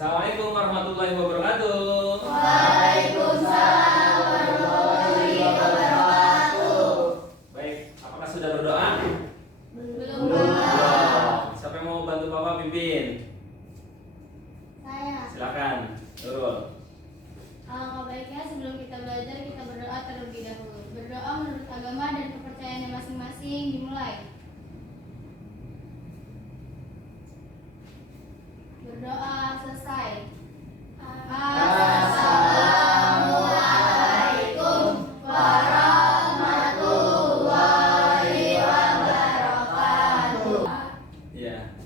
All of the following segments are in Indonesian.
Assalamualaikum warahmatullahi wabarakatuh. Waalaikumsalam warahmatullahi wabarakatuh. Baik, apakah sudah berdoa? Belum. Siapa yang mau bantu Bapak pimpin? Saya. Silakan, Nurul. Alangkah baiknya sebelum kita belajar kita berdoa terlebih dahulu. Berdoa menurut agama dan kepercayaannya masing-masing dimulai. Berdoa selesai. Assalamualaikum warahmatullahi wabarakatuh. Iya.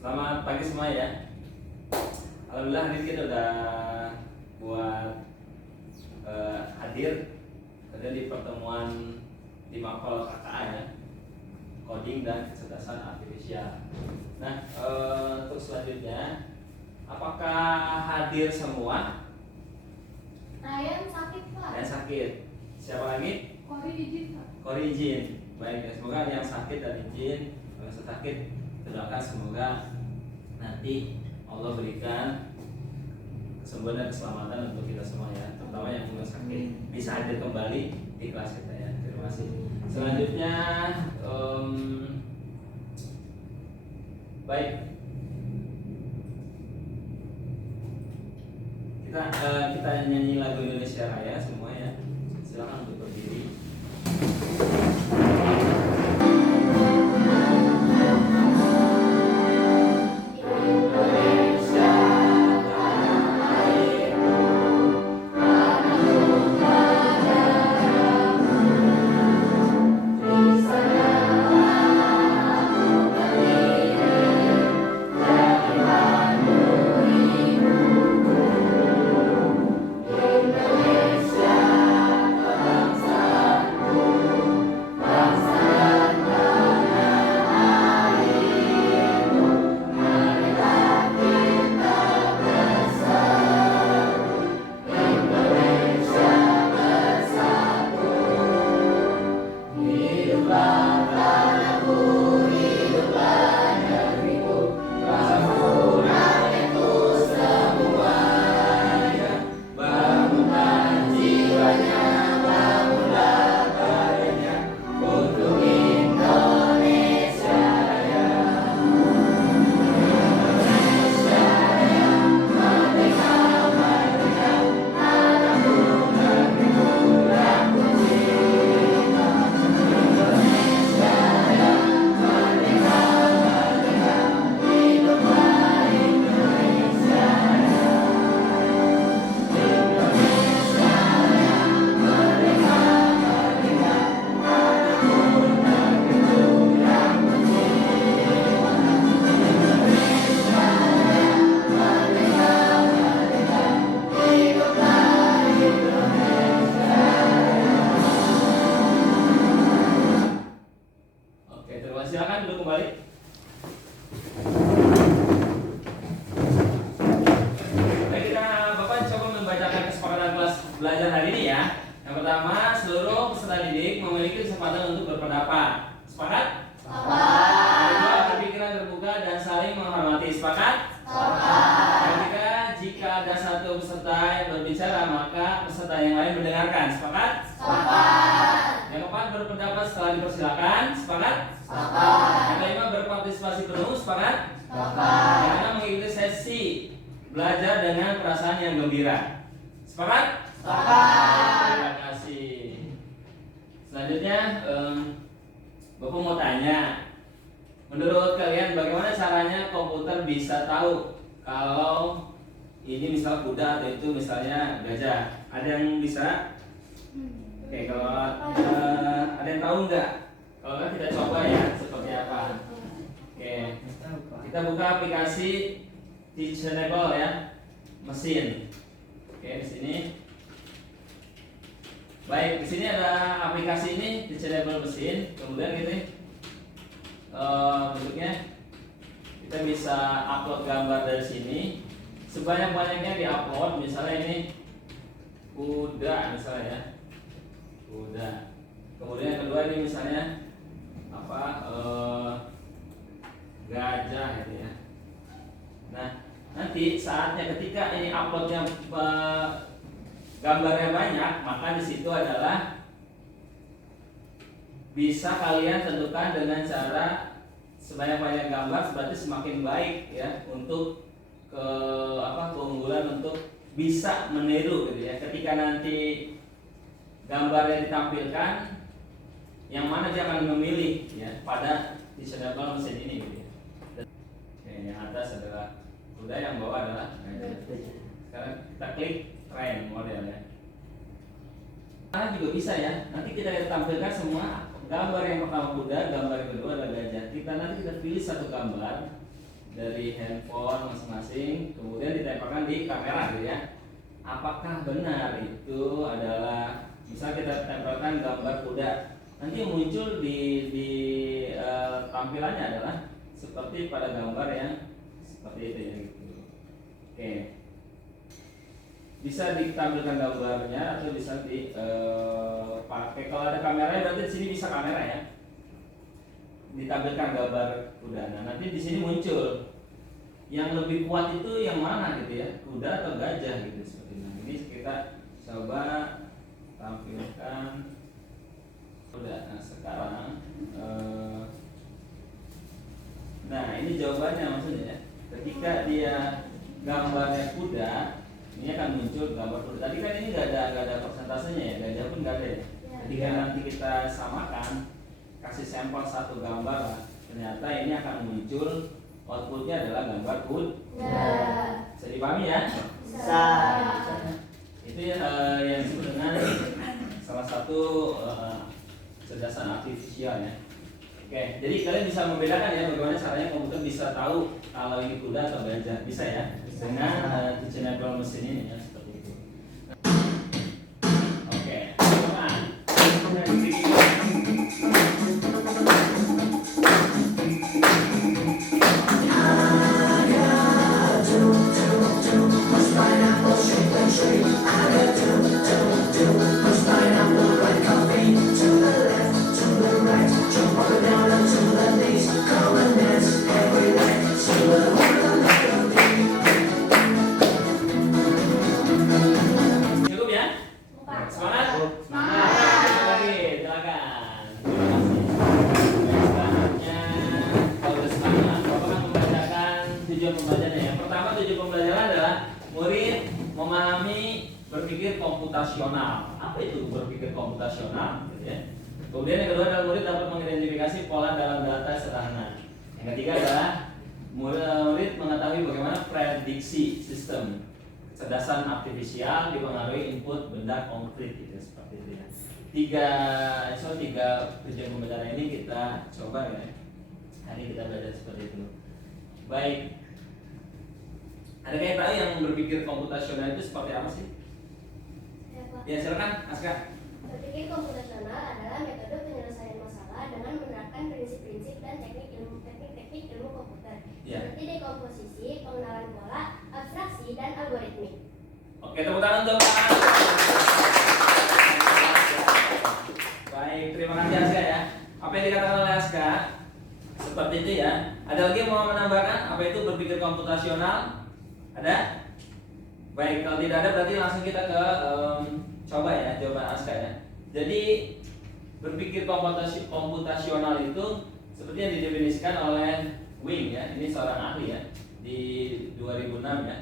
Selamat pagi semua ya. Alhamdulillah hari ini kita udah buat hadir di pertemuan di Mapol KKA ya, coding dan kecerdasan artifisial. Nah, untuk selanjutnya, apakah hadir semua? Ryan sakit, Pak. Yang sakit. Siapa lagi? Kori izin, Pak. Kori izin. Baik ya, semoga yang sakit dan izin, yang sakit doakan semoga nanti Allah berikan kesembuhan dan keselamatan untuk kita semua ya, terutama yang mulai sakit bisa hadir kembali di kelas kita ya. Terima kasih. Selanjutnya, baik, kita nyanyi lagu Indonesia Raya semua ya. Silakan untuk berdiri. Silakan duduk kembali. Baik, Bapak coba membacakan kesepakatan kelas belajar hari ini ya. Yang pertama, seluruh peserta didik memiliki kesempatan untuk berpendapat. Sepakat? Sepakat. Yang kedua, berpikiran terbuka dan saling menghormati. Sepakat? Sepakat. Yang ketiga, jika ada satu peserta yang berbicara, maka peserta yang lain mendengarkan. Sepakat? Sepakat. Yang keempat, berpendapat setelah dipersilakan. Sepakat? Sepakat. Yang kelima, berpartisipasi penuh. Sepakat? Sepakat. Yang keenam, mengikuti sesi belajar dengan perasaan yang gembira. Sepakat? Sepakat. Terima kasih. Selanjutnya, Bapak mau tanya, menurut kalian bagaimana caranya komputer bisa tahu kalau ini misal kuda atau itu misalnya gajah? Ada yang bisa? Oke, kalau ada yang tahu nggak? Kalau nggak kita coba ya seperti apa. Oke, kita buka aplikasi Teachable ya, mesin. Oke, di sini. Baik, di sini ada aplikasi ini Teachable mesin. Kemudian gitu, bentuknya kita bisa upload gambar dari sini. Sebanyak-banyaknya diupload. Misalnya ini kuda misalnya ya, kuda. Kemudian yang kedua ini misalnya gajah gitu ya. Nah, nanti nanti saatnya ketika ini uploadnya gambarnya banyak, maka di situ adalah bisa kalian tentukan dengan cara sebanyak-banyak gambar berarti semakin baik ya untuk keunggulan untuk bisa meniru gitu ya. Ketika nanti gambarnya ditampilkan, yang mana dia akan memilih ya pada visionable mesin ini gitu ya. Oke, yang atas adalah kuda, yang bawah adalah gajah. Sekarang kita klik trend model ya. Nah, juga bisa ya. Nanti kita tampilkan semua gambar yang pertama kuda, gambar yang kedua adalah gajah. Kita pilih satu gambar dari handphone masing-masing, kemudian ditempelkan di kamera gitu ya. Apakah benar itu adalah, misal kita tempelkan gambar kuda, nanti yang muncul di tampilannya adalah seperti pada gambar yang seperti itu ya gitu. Oke. Bisa ditampilkan gambarnya atau bisa pakai, kalau ada kameranya berarti di sini bisa kamera ya. Ditampilkan gambar kuda. Nah, nanti di sini muncul yang lebih kuat itu yang mana gitu ya, kuda atau gajah gitu seperti ini. Ini kita coba tampilkan kuda. Nah, sekarang nah ini jawabannya maksudnya ya. Ketika dia gambarnya kuda, ini akan muncul gambar kuda. Tadi kan ini nggak ada persentasenya ya, gajah pun nggak ada ya. Ketika nanti kita samakan, kasih sampel satu gambar lah, ternyata ini akan muncul outputnya adalah gambar kuda. Bisa dipahami ya? Bisa. Itu yang disebut dengan salah satu kecerdasan artifisial ya. Oke, jadi kalian bisa membedakan ya bagaimana caranya komputer bisa tahu kalau ini kuda atau gajah. Bisa ya? Dengan tunable mesin ini ya, seperti itu. Oke, teman. Cukup ya? Semangat? Semangat lagi, silakan. Selanjutnya, kalau udah semangat, Bapak akan membacakan tujuan pembelajarannya. Yang pertama, tujuan pembelajaran adalah murid memahami berpikir komputasional. Apa itu berpikir komputasional? Gitu ya. Kemudian yang kedua adalah murid dapat mengidentifikasi pola dalam data sederhana. Yang ketiga adalah murid mengetahui bagaimana prediksi sistem kecerdasan artifisial dipengaruhi input benda konkret gitu seperti itu ya. Tiga tujuan pembelajaran ini kita coba ya. Hari kita belajar seperti itu. Baik. Ada yang tahu yang berpikir komputasional itu seperti apa sih? Ya silakan, Aska. Berpikir komputasional adalah metode penyelesaian masalah dengan menerapkan prinsip-prinsip dan teknik ilmu komputer, seperti dekomposisi, pengenalan pola, abstraksi, dan algoritmik. Oke, tepuk tangan untuk Pak. Baik, terima kasih Aska ya. Apa yang dikatakan oleh Aska seperti itu ya. Ada lagi yang mau menambahkan apa itu berpikir komputasional? Ada? Baik, kalau tidak ada berarti langsung kita ke coba ya jawaban Aska ya. Jadi berpikir komputasional itu seperti yang didefinisikan oleh Wing ya. Ini seorang ahli ya di 2006 ya.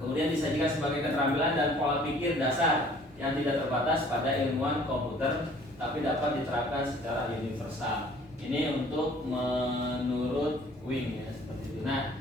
Kemudian disajikan sebagai keterampilan dan pola pikir dasar yang tidak terbatas pada ilmuwan komputer tapi dapat diterapkan secara universal. Ini untuk menurut Wing ya seperti itu. Nah,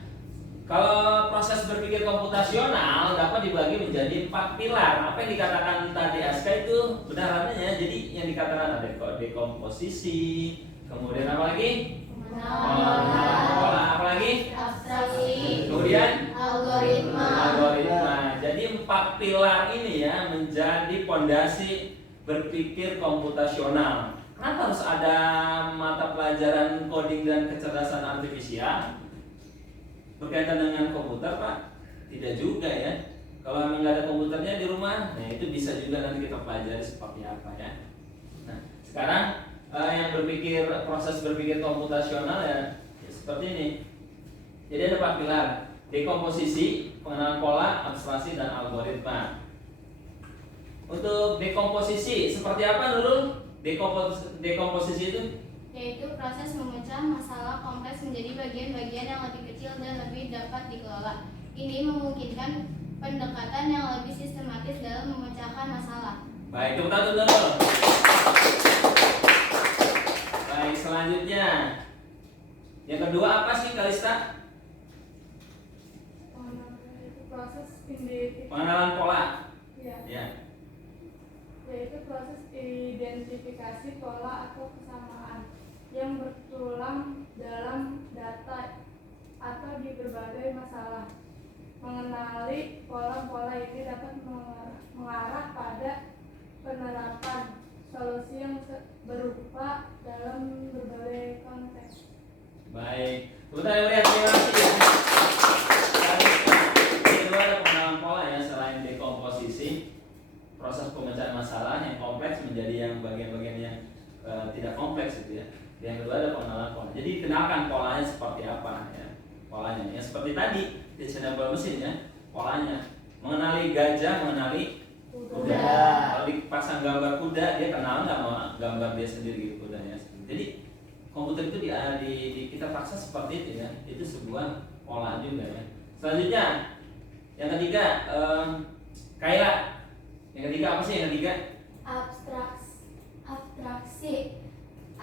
kalau proses berpikir komputasional dapat dibagi menjadi 4 pilar. Apa yang dikatakan tadi Aska itu benar adanya. Jadi yang dikatakan ada dekomposisi, kemudian apa lagi? Pola, apa lagi? Abstraksi. Kemudian Algoritma. Jadi 4 pilar ini ya menjadi pondasi berpikir komputasional. Kenapa harus ada mata pelajaran coding dan kecerdasan artifisial? Berkaitan dengan komputer Pak? Tidak juga ya. Kalau memang nggak ada komputernya di rumah, nah itu bisa juga nanti kita pelajari seperti apa ya. Nah sekarang yang proses berpikir komputasional ya seperti ini. Jadi ada 4 pilar. dekomposisi, pengenalan pola, abstraksi, dan algoritma. Untuk dekomposisi, seperti apa Nurul? Dekomposisi itu? Yaitu proses memecah masalah kompleks menjadi bagian-bagian yang lebih kecil dan lebih dapat dikelola. Ini memungkinkan pendekatan yang lebih sistematis dalam memecahkan masalah. Baik, tepuk tangan untuk Nurul. Baik, selanjutnya yang kedua apa sih Kalista? Itu proses identifikasi. Pengenalan pola. Ya. Ya. Yaitu proses identifikasi pola atau kesamaan yang berulang dalam data atau di berbagai masalah. Mengenali pola-pola ini dapat mengarah pada penerapan solusi yang berupa dalam berbagai konteks. Baik, kemudian melihat terima kasih ya. Yang kedua ada pengenalan pola ya, selain dekomposisi, proses pemecahan masalah yang kompleks menjadi yang bagian-bagian yang tidak kompleks gitu ya. Yang kedua ada pengenalan pola. Jadi kenalkan polanya seperti apa ya, polanya. Ya seperti tadi di channel mesin ya, polanya. Mengenali gajah, mengenali kuda. Kalau dipasang gambar kuda, dia kenal nggak sama gambar dia sendiri gitu kudanya. Jadi komputer itu kita paksa seperti itu ya. Itu sebuah pola juga ya. Selanjutnya yang ketiga, Kaila. Yang ketiga apa sih yang ketiga? Abstraksi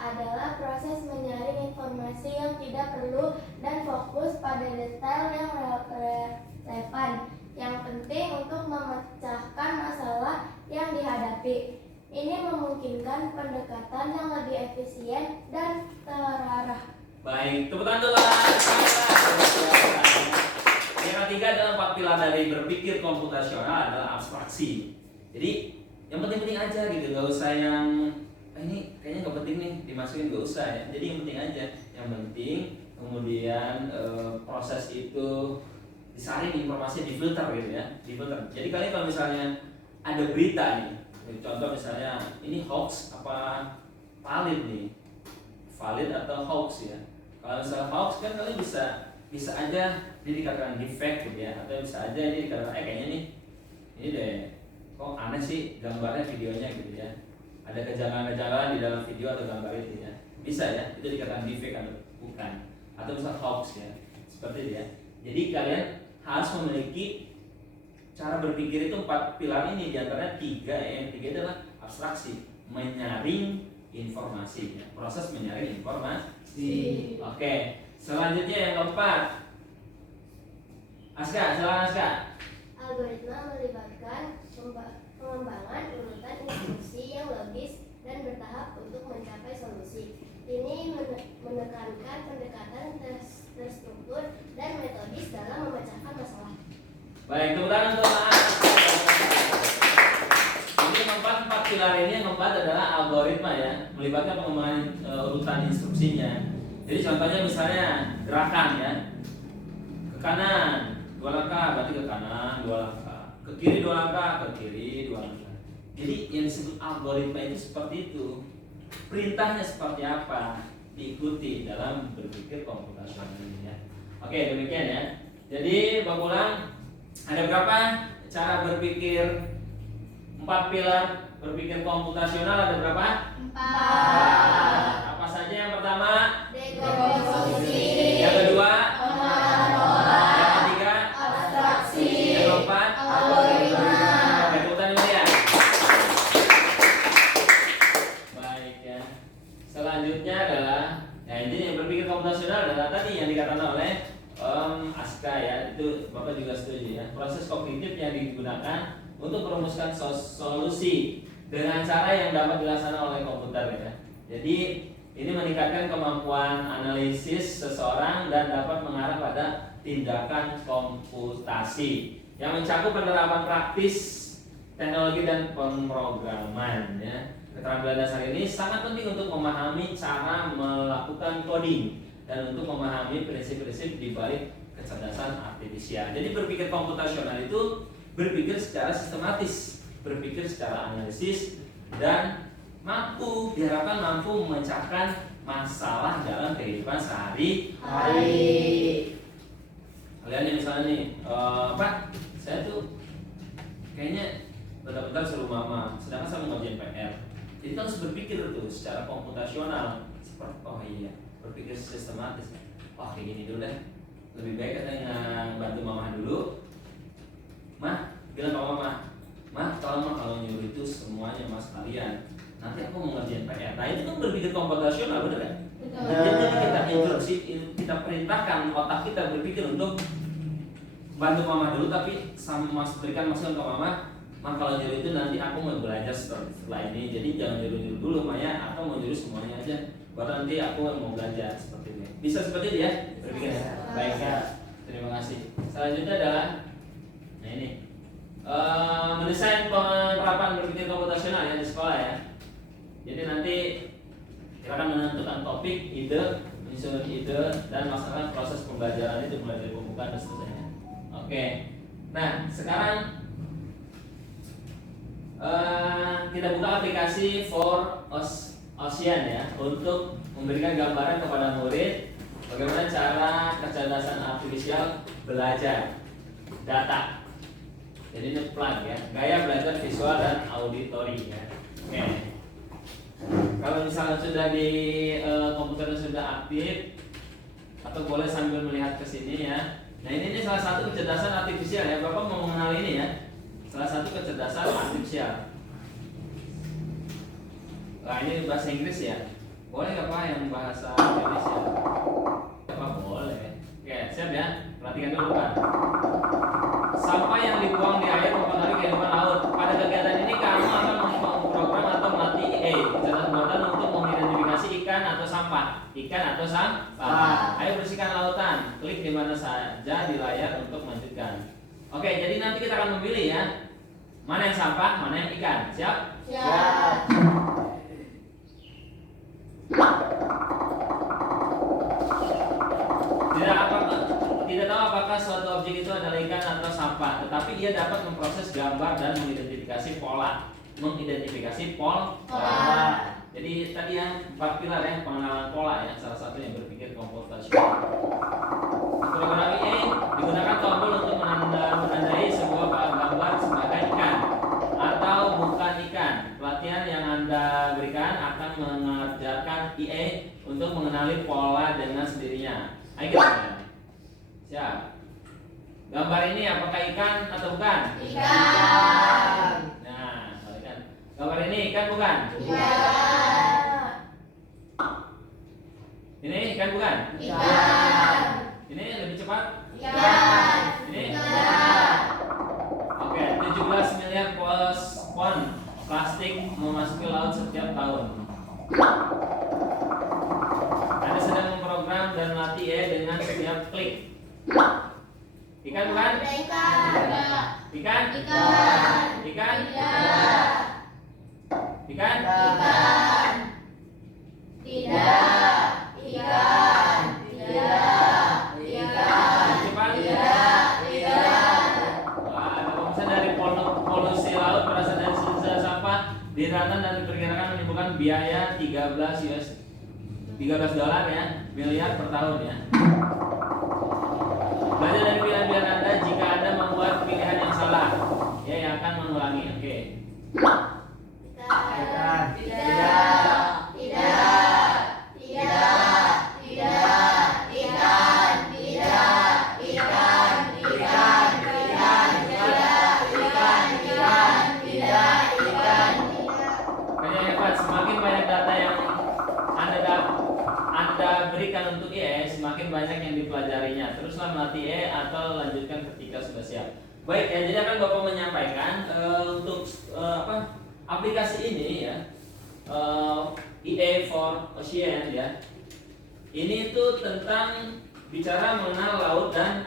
adalah proses menyaring informasi yang tidak perlu dan fokus pada detail yang relevan, yang penting untuk memecahkan masalah yang dihadapi. Ini memungkinkan pendekatan yang lebih efisien dan terarah. Baik, tepuk tangan untuk Kaila. Yang ketiga adalah 4 pilar dari berpikir komputasional adalah abstraksi. Jadi yang penting-penting aja gitu, gak usah yang ini kayaknya gak penting nih dimasukin, gak usah ya. Jadi yang penting aja, yang penting kemudian proses itu disaring informasi, difilter gitu ya, difilter. Jadi kalian kalau misalnya ada berita nih, contoh misalnya ini hoax apa valid nih, valid atau hoax ya. Kalau misalnya hoax kan kalian bisa aja ini dikatakan defect gitu ya, atau bisa aja ini dikatakan kayaknya nih ini deh kok aneh sih gambarnya videonya gitu ya, ada kejanggalan-kejanggalan di dalam video atau gambar itu ya, bisa ya itu dikatakan defect atau bukan, atau bisa hoax ya, seperti itu ya. Jadi kalian harus memiliki cara berpikir itu 4 pilar ini, diantaranya 3 yang ketiga adalah abstraksi, menyaring informasi ya. Proses menyaring informasi. Oke, selanjutnya yang keempat, Aska, silakan Aska. Algoritma melibatkan pengembangan urutan instruksi yang logis dan bertahap untuk mencapai solusi. Ini menekankan pendekatan terstruktur dan metodis dalam memecahkan masalah. Baik, tepuk tangan untuk Aska. Ini empat pilar ini, yang keempat adalah algoritma ya, melibatkan pengembangan urutan instruksinya. Jadi contohnya misalnya gerakan ya, ke kanan 2 langkah berarti ke kanan 2 langkah, ke kiri 2 langkah, ke kiri 2 langkah. Jadi yang disebut algoritma itu seperti itu. Perintahnya seperti apa diikuti dalam berpikir komputasional ini ya. Oke, demikian ya. Jadi Bang Ulang, ada berapa cara berpikir 4 pilar berpikir komputasional, ada berapa? 4. Apa saja yang pertama? Dekomposisi. Yang kedua? Pengenalan pola. Yang ketiga? Abstraksi. Yang keempat? Algoritma. Ikutan ini ya. Baik ya. Selanjutnya adalah, nah ini yang berpikir komputasional adalah tadi yang dikatakan oleh Aska ya, itu Bapak juga setuju ya. Proses kognitif yang digunakan untuk merumuskan solusi dengan cara yang dapat dilaksanakan oleh komputer ya. Jadi ini meningkatkan kemampuan analisis seseorang dan dapat mengarah pada tindakan komputasi yang mencakup penerapan praktis teknologi dan pemrograman ya. Keterampilan dasar ini sangat penting untuk memahami cara melakukan coding dan untuk memahami prinsip-prinsip di balik kecerdasan artifisial. Jadi berpikir komputasional itu berpikir secara sistematis, berpikir secara analisis, dan diharapkan mampu memecahkan masalah dalam kehidupan sehari-hari. Kalian nih misalnya nih, Pak, saya tuh kayaknya bentar-bentar suruh mama, sedangkan saya mau ngerjain PR. Jadi kan harus berpikir tuh secara komputasional, seperti oh iya, berpikir sistematis. Wah kayak gini dulu deh. Lebih baik katanya bantu mama dulu. Mah, bilang ke mama, kalau nyuruh itu semuanya mas kalian. Nanti aku mau ngerjain PR. Nah itu kan berpikir komputasional, bener kan? Betul. Jadi kita instruksi, kita perintahkan otak kita berpikir untuk bantu mama dulu, tapi sama berikan masukan ke mama. Kalau nyuruh itu nanti aku mau belajar setelah ini. Jadi jangan nyuruh dulu Maya, aku mau nyuruh semuanya aja. Baru nanti aku mau belajar seperti ini. Bisa seperti itu ya? Berpikir. Baik ya. Terima kasih. Selanjutnya adalah nah ini mendesain penerapan berpikir komputasional ya di sekolah ya. Jadi nanti kita akan menentukan topik, ide, menyusun ide, dan melaksanakan proses pembelajaran itu mulai dari pembukaan dan seterusnya. Oke. Nah sekarang kita buka aplikasi For Ocean ya untuk memberikan gambaran kepada murid bagaimana cara kecerdasan artifisial belajar data. Jadi ini plug ya, gaya belajar visual dan auditori ya. Oke. Kalau misalnya sudah di komputer sudah aktif atau boleh sambil melihat ke sini ya. Nah ini salah satu kecerdasan artifisial ya. Bapak mau mengenal ini ya. Salah satu kecerdasan artifisial. Nah ini bahasa Inggris ya. Boleh nggak Pak yang bahasa Indonesia? Apa boleh? Oke siap ya. Perhatikan dulu Pak. Sampah yang dibuang di air mempengaruhi kehidupan laut. Pada kegiatan ini kamu akan memprogram atau melatih kecerdasan buatan untuk mengidentifikasi ikan atau sampah. Ikan atau sampah. Ayo bersihkan lautan. Klik di mana saja di layar untuk melanjutkan. Oke, jadi nanti kita akan memilih ya. Mana yang sampah, mana yang ikan. Siap? Siap. Tidak tahu apakah suatu objek itu adalah ikan atau sampah, tetapi dia dapat memproses gambar dan mengidentifikasi pola. Pola. Jadi tadi yang 4 pilar ya, pengenalan pola ya, salah satunya berpikir komputasional. Program ini digunakan tombol untuk menandai sebuah gambar sebagai ikan atau bukan ikan. Pelatihan yang Anda berikan akan mengajarkan IE untuk mengenali pola dengan sendirinya. Ayo kita siap. Gambar ini apakah ikan atau bukan? Ikan. Nah, ikan. Gambar ini ikan bukan? Ikan. Ini ikan bukan? Ikan. Ini lebih cepat? Ikan. Ini? Ikan. Oke, 17 miliar pon plastik memasuki laut setiap tahun. Anda sedang memprogram dan melatih dengan setiap klik. Ikan bukan? Ikan. Ikan? Ikan. Ikan? Ikan. Ikan? Ikan. Tidak. Ikan. Tidak. Ikan. Cepat? Tidak. Wah, ada pemeriksaan dari polusi laut berasal dari sisa sampah dirancang dan diperkirakan menimbulkan biaya $13 ya, miliar per tahun ya. Belajar dari pilihan-pilihan Anda jika Anda membuat pilihan yang salah, ya yang akan mengulangi. Oke. Tidak. Tidak. Tidak. Tidak. Tidak. Ikan. Tidak. Ikan. Ikan. Ikan. Tidak. Ikan. Ikan. Tidak. Ikan. Kayaknya hebat. Semakin banyak data yang Anda berikan untuk IE, semakin banyak yang dipelajarinya. Teruslah melatih IE atau lanjutkan ketika sudah siap. Baik ya, jadi akan Bapak menyampaikan untuk aplikasi ini ya, IE For Ocean ya. Ini itu tentang bicara mengenal laut dan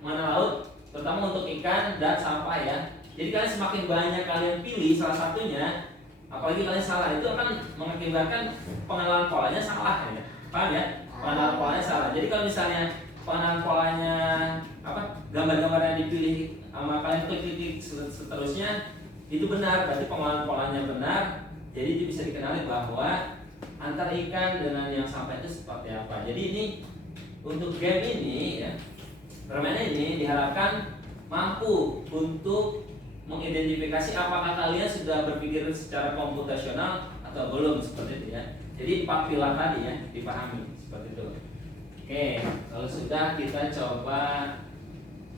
mengenal laut, terutama untuk ikan dan sampah ya. Jadi kalian semakin banyak kalian pilih salah satunya, apalagi kalian salah, itu akan mengakibatkan pengenalan polanya salah ya. Paham ya? Pengenalan polanya salah. Jadi kalau misalnya pengenalan polanya gambar-gambar yang dipilih sama kalian klik seterusnya itu benar, berarti pengenalan polanya benar. Jadi itu bisa dikenali bahwa antar ikan dengan yang sampah itu seperti apa. Jadi ini untuk game ini ya, Permainan ini diharapkan mampu untuk mengidentifikasi apakah kalian sudah berpikir secara komputasional atau belum, seperti itu ya. Jadi 4 pilar tadi ya dipahami seperti itu. Oke, kalau sudah kita coba,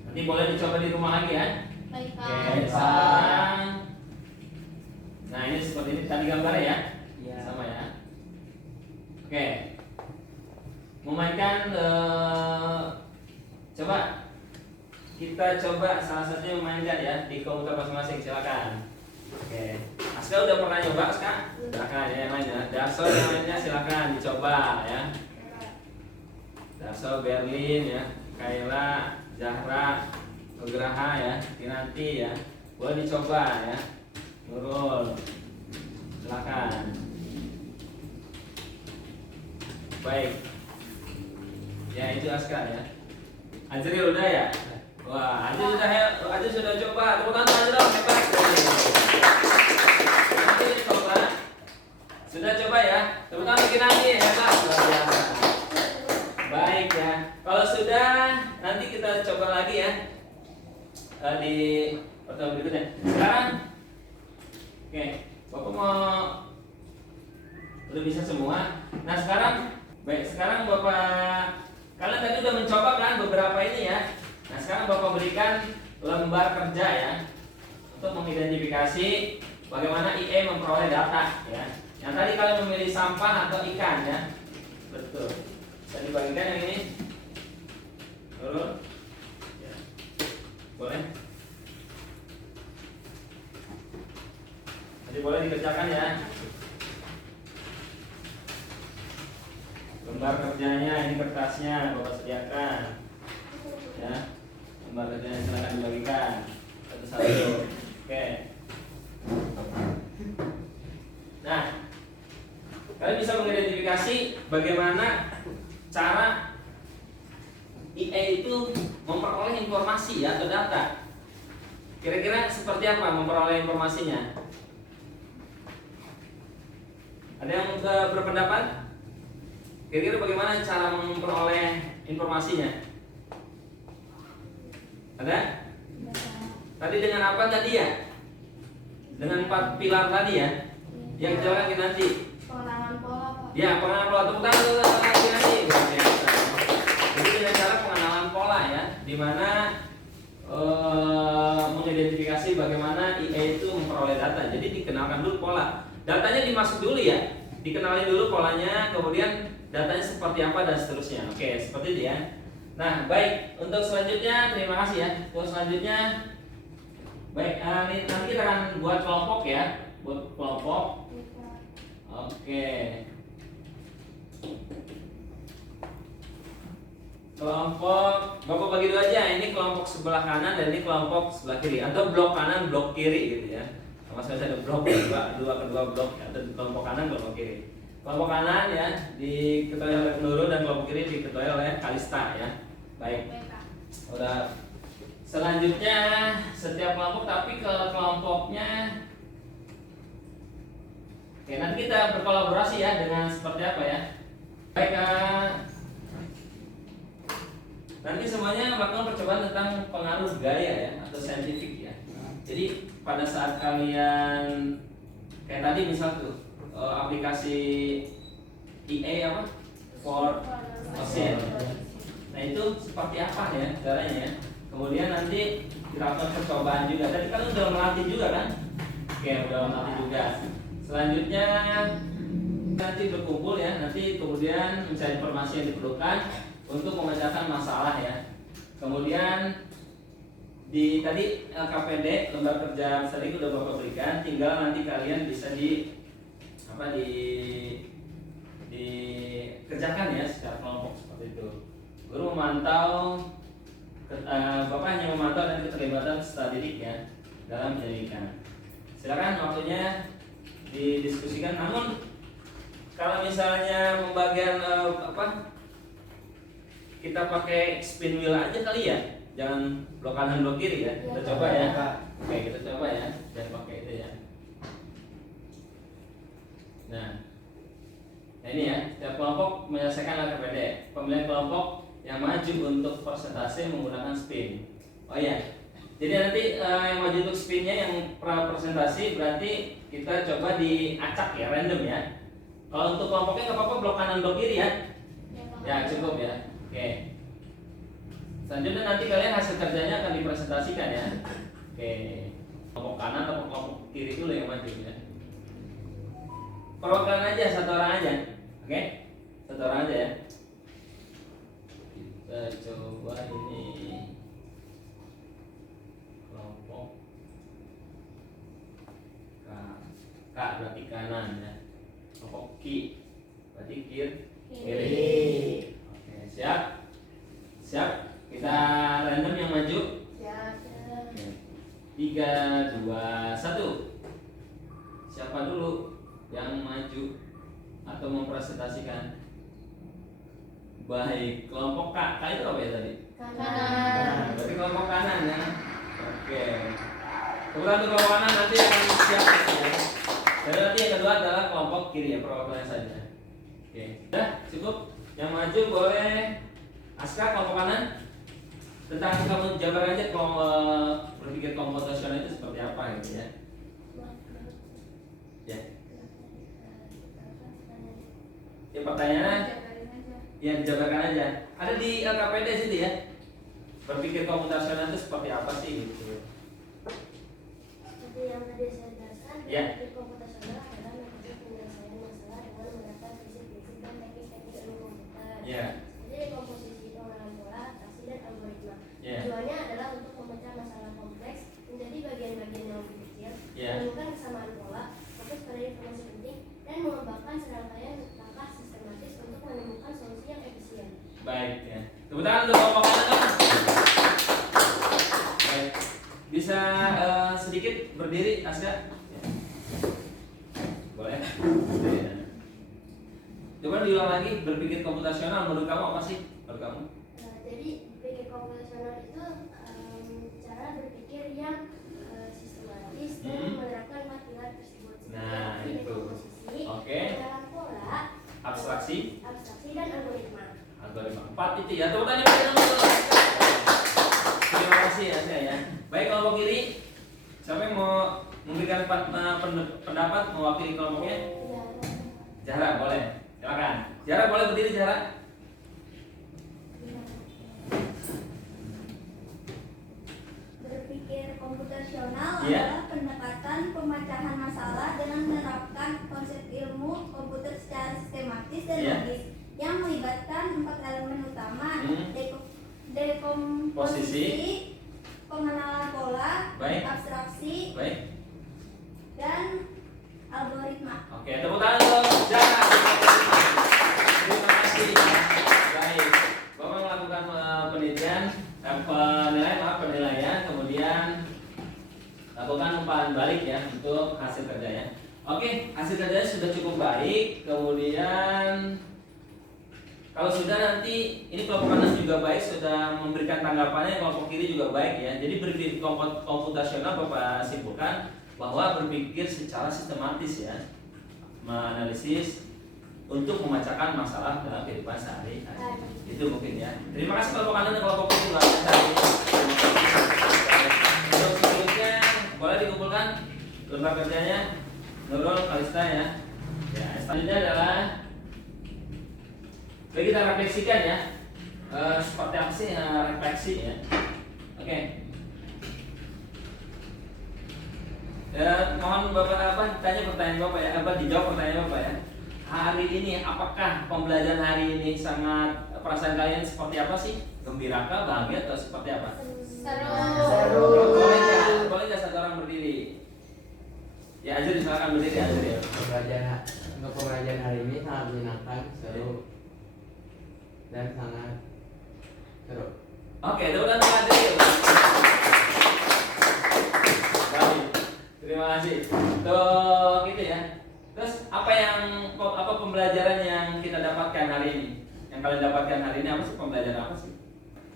nanti boleh dicoba di rumah lagi ya. Baik, Pak. Oke, sekarang, nah ini seperti ini tadi gambarnya ya, Ya. sama ya. Oke, memainkan, coba kita coba salah satunya memainkan ya di komputer masing-masing, silakan. Oke, Aska udah pernah nyoba Aska? Silakan ya yang lainnya. Darso yang lainnya silakan dicoba ya. Darso, Berlin ya, Kayla, Zahra, Nugraha ya, Kinanti ya, boleh dicoba ya. Nurul, silakan. Baik, ya itu Aska ya. Anjir udah ya. Wah, Anjir sudah coba. Tepuk tangan Anjir dong, hebat. Nanti coba. Sudah coba ya. Tepuk tangan Kinanti, hebat luar biasa. Baik ya. Kalau sudah, nanti kita coba lagi ya di pertemuan berikutnya. Sekarang, oke, Bapak mau udah bisa semua. Nah sekarang, baik sekarang Bapak, kalian tadi udah mencoba kan beberapa ini ya. Nah sekarang Bapak berikan lembar kerja ya untuk mengidentifikasi bagaimana IE memperoleh data ya. Yang tadi kalian memilih sampah atau ikan ya. Betul. Bisa dibagikan yang ini. Turun. Ya. Boleh. Nanti boleh dikerjakan ya. Lembar kerjanya ini kertasnya Bapak sediakan. Ya. Lembar kerjanya silakan dibagikan satu-satu. Oke. Nah, kalian bisa mengidentifikasi bagaimana cara IE itu memperoleh informasi ya, atau data. Kira-kira seperti apa memperoleh informasinya? Ada yang berpendapat? Kira-kira bagaimana cara memperoleh informasinya? Ada? Tadi dengan apa tadi ya? Dengan 4 pilar tadi ya? Yang jelaskan kita nanti. Pengenalan pola, Pak. Ya, pengenalan pola. Tepuk tangan lagi nanti. Jadi dengan cara pengenalan pola ya, di mana mengidentifikasi bagaimana IE itu memperoleh data. Jadi dikenalkan dulu pola. Datanya dimasuk dulu ya. Dikenalin dulu polanya, kemudian datanya seperti apa dan seterusnya. Oke, seperti itu ya. Nah, baik. Untuk selanjutnya, terima kasih ya. Untuk selanjutnya, baik. Nanti kita akan buat kelompok ya. Buat kelompok. Oke. Kelompok, Bapak bagi dua aja. Ini kelompok sebelah kanan dan ini kelompok sebelah kiri. Atau blok kanan, blok kiri gitu ya. Sama-sama ada blok kedua blok. Atau kelompok kanan, kelompok kiri. Kelompok kanan ya diketuai oleh Nurul dan kelompok kiri diketuai oleh Kalista ya. Baik. Udah. Selanjutnya setiap kelompok tapi ke kelompoknya. Oke, nanti kita berkolaborasi ya dengan seperti apa ya. Baik, nanti semuanya melakukan percobaan tentang pengaruh gaya ya atau saintifik ya. Jadi pada saat kalian kayak tadi misal tuh aplikasi IE apa? For Ocean. Nah itu seperti apa ya caranya ya. Kemudian nanti kita lakukan percobaan juga. Tadi kalian udah melatih juga kan? Oke, udah melatih juga. Selanjutnya nanti berkumpul ya. Nanti kemudian mencari informasi yang diperlukan untuk memecahkan masalah ya. Kemudian di tadi LKPD lembar kerja tadi udah Bapak berikan, tinggal nanti kalian bisa dikerjakan ya secara kelompok seperti itu. Guru memantau, Bapak hanya memantau dan keterlibatan peserta didik ya dalam pendidikan. Silakan waktunya didiskusikan. Namun kalau misalnya pembagian kita pakai spin wheel aja kali ya, jangan blok kanan blok kiri ya. Kita coba ya. Oke, kita coba ya, jangan pakai itu ya. Nah ini ya, setiap kelompok menyelesaikan LKPD. Pemilihan kelompok yang maju untuk persentase menggunakan spin. Oh ya, jadi nanti yang maju untuk spinnya yang persentase berarti kita coba diacak ya, random ya. Kalau untuk kelompoknya nggak apa-apa, blok kanan blok kiri ya. Ya cukup ya. Oke. Selanjutnya nanti kalian hasil kerjanya akan dipresentasikan ya. Oke. Kelompok kanan atau kelompok kiri dulu yang maju ya. Perwakilan aja, satu orang aja. Oke? Satu orang aja ya. Kita coba ini kelompok K. K berarti kanan ya. Kelompok Q berarti kiri. Oke, siap? Siap? Kita random yang maju. Siap. 3, 2, 1. Siapa dulu yang maju atau mempresentasikan? Baik, kelompok K. K itu apa ya tadi? Kanan. Berarti kelompok kanan ya. Oke. Kemudian untuk kelompok kanan nanti akan siap ya. Dan nanti yang kedua adalah kelompok kiri ya, perwakilan saja. Oke. Sudah cukup. Yang maju boleh Aska kelompok kanan. Tentang kamu jabarkan aja berpikir komputasional itu seperti apa gitu ya. Ya. Ya pertanyaannya ya dijabarkan aja. Ada di LKPD situ ya. Berpikir komputasional itu seperti apa sih gitu. Seperti yang tadi saya jelaskan, Ya. berpikir komputasional adalah metode penyelesaian masalah dengan menerapkan prinsip-prinsip dan teknik-teknik ilmu komputer. Ya. Jadi komposisi, pengenalan pola, atraksi, dan algoritma. Ya. Tujuannya adalah untuk memecah masalah kompleks menjadi bagian-bagian yang lebih kecil, Ya. menemukan kesamaan pola, fokus pada informasi penting, dan mengembangkan serangkaian langkah sistematis untuk menemukan solusi yang efisien. Baik ya. Tepuk tangan untuk kelompok kanan dong. Baik. Bisa sedikit berdiri Aska? Ya. Boleh. Ya. Coba diulang lagi, berpikir komputasional menurut kamu apa sih? Menurut kamu? Jadi berpikir komputasional itu cara berpikir yang sistematis dan menerapkan 4 pilar tersebut. Nah, Seperti itu. komposisi, Oke. pengenalan pola, Abstraksi, dan algoritma. algoritma. 4 itu ya. Tepuk tangan dulu. Terima kasih ya saya ya. Baik, kelompok kiri. Siapa yang mau memberikan pendapat mewakili kelompoknya? Zahra boleh. Silakan. Zahra boleh berdiri Zahra. Berpikir komputasional Iya. adalah pendekatan pemecahan masalah dengan menerapkan konsep ilmu komputer secara sistematis dan Iya. logis yang melibatkan 4 elemen utama: Posisi. dekomposisi, pengenalan pola, Baik. abstraksi, Baik. dan algoritma. Oke, tepuk tangan untuk Zahra. Terima kasih. Baik. Bapak melakukan penelitian, penilaian, kemudian lakukan umpan balik ya untuk hasil kerjanya. Oke, hasil kerjanya sudah cukup baik. Kemudian kalau sudah nanti ini kelompok kanan juga baik, sudah memberikan tanggapannya, kelompok kiri juga baik ya. Jadi berpikir komputasional Bapak simpulkan bahwa berpikir secara sistematis ya, menganalisis untuk memecahkan masalah dalam kehidupan sehari-hari. Itu mungkin ya. Terima kasih kelompok kanan dan kelompok kiri luar biasa hari ini. Untuk selanjutnya boleh dikumpulkan lembar kerjanya Nurul Kalista ya. Ya, selanjutnya adalah mari kita refleksikan ya. Seperti apa sih refleksi ya? Oke. Ya, mohon Bapak tanya pertanyaan Bapak ya, dijawab pertanyaan Bapak ya. Hari ini apakah pembelajaran hari ini sangat perasaan kalian seperti apa sih? Gembiraka, bahagia atau seperti apa? Seru. Boleh nggak satu orang berdiri? Ya Azri silakan berdiri Azri ya. Pembelajaran hari ini sangat menyenangkan, seru dan sangat seru. Oke, tepuk tangan untuk Azri. Baik, terima kasih. Tuh, gitu ya. Terus apa pembelajaran yang kita dapatkan hari ini? Yang kalian dapatkan hari ini apa sih, pembelajaran apa sih?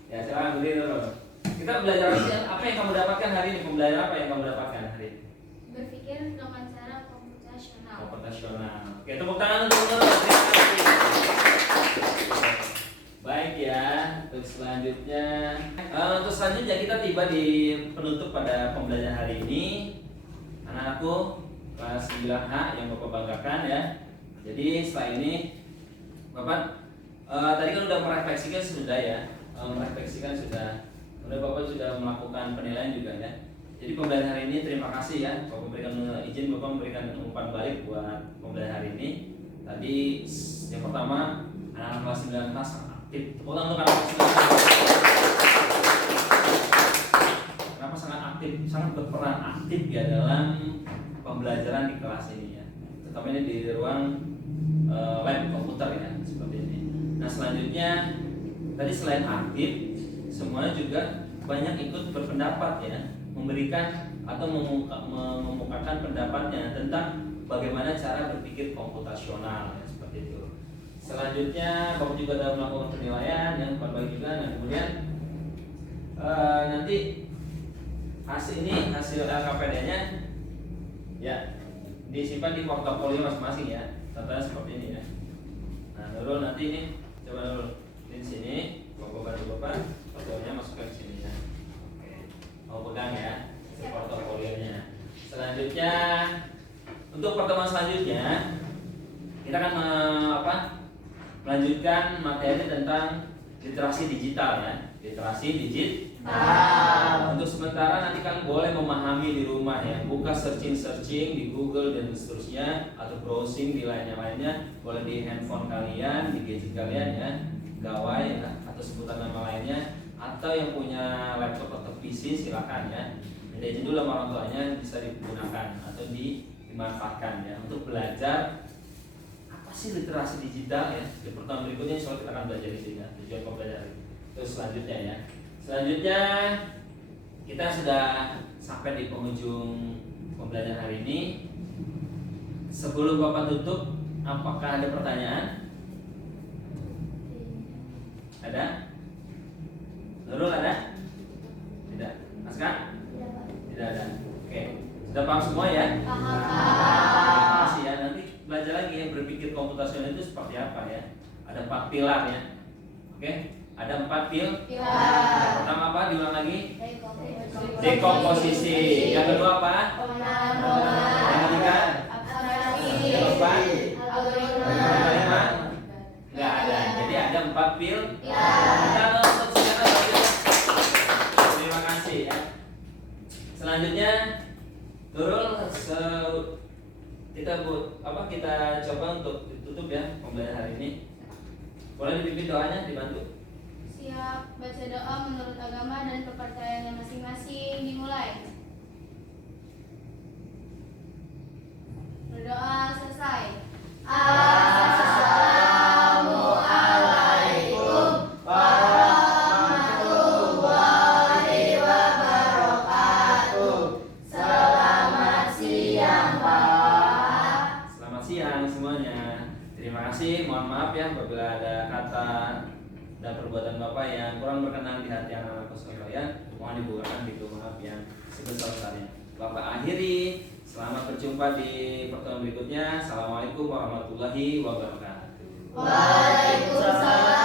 Ya silakan berdiri dulu. Kita belajar apa yang kamu dapatkan hari ini? Pembelajaran apa yang kamu dapatkan hari ini? Berpikir dengan cara komputasional. Komputasional. Oke, tepuk tangan untuk Nurul. Terima kasih. Baik ya. selanjutnya untuk selanjutnya kita tiba di penutup pada pembelajaran hari ini. Anak-anakku kelas 9H yang Bapak banggakan ya. Jadi setelah ini Bapak tadi kan udah merefleksikan sudah ya. Merefleksikan sudah. Kemudian Bapak sudah melakukan penilaian juga ya. Jadi pembelajaran hari ini terima kasih ya. Bapak berikan izin Bapak memberikan umpan balik buat pembelajaran hari ini. Tadi yang pertama anak-anak kelas 9 sangat aktif. Tepuk tangan untuk anak kelas 9. Kenapa sangat aktif? Sangat berperan aktif ya dalam pembelajaran di kelas ini ya. Terutama ini di ruang lab komputer ya seperti ini. Nah selanjutnya tadi selain aktif, semuanya juga banyak ikut berpendapat ya, memberikan atau mengemukakan pendapatnya tentang bagaimana cara berpikir komputasional ya, seperti itu. Selanjutnya Bapak juga sudah melakukan penilaian yang baik juga. Nah kemudian nanti hasil LKPD-nya ya disimpan di portofolio masing-masing ya. Contohnya seperti ini ya. Nah dulu nanti ini coba dulu di sini Bapak bantu Bapak portofolionya masukkan ke sini ya. Oke. Mau pegang ya portofolionya. Selanjutnya untuk pertemuan selanjutnya kita akan melanjutkan materi tentang literasi digital ya. Literasi digital. Untuk sementara nanti kalian boleh memahami di rumah ya, buka searching di Google dan seterusnya, atau browsing di lainnya, boleh di handphone kalian, di gadget kalian ya, gawai ya, atau sebutan nama lainnya, atau yang punya laptop atau PC silakan ya. Minta izin dulu sama orang tuanya, bisa digunakan atau dimanfaatkan ya untuk belajar apa sih literasi digital ya. Di pertemuan berikutnya soal kita akan belajar di sini ya, tujuan pembelajaran. Terus selanjutnya ya. Selanjutnya kita sudah sampai di penghujung pembelajaran hari ini. Sebelum Bapak tutup, apakah ada pertanyaan? Ada? Nurul ada? Tidak. Aska? Tidak ada. Oke. Sudah paham semua ya? Paham. Terima kasih ya. Nanti belajar lagi ya, berpikir komputasional itu seperti apa ya. Ada 4 pilar ya. Oke. Ada 4 pilar. Yang pertama apa? Diulang lagi. Dekomposisi. Yang kedua apa? Pengenalan Yang ketiga? abstraksi, Yang keempat? algoritma, Yang kelima? Nggak ada. Jadi ada 4 pilar. Terima kasih ya. Selanjutnya Nurul kita coba untuk ditutup ya pembelajaran hari ini. Boleh dipimpin doanya, dibantu. Siap, baca doa menurut agama dan kepercayaannya masing-masing. Dimulai. Berdoa selesai. Assalamualaikum warahmatullahi wabarakatuh. Selamat siang Pak. Selamat siang semuanya. Terima kasih. Mohon maaf ya apabila ada kata dan perbuatan Bapak yang kurang berkenan di hati anak-anak sekalian. Mohon dibukakan pintu maaf yang sebesar-besarnya. Bapak akhiri. Selamat berjumpa di pertemuan berikutnya. Assalamualaikum warahmatullahi wabarakatuh. Waalaikumsalam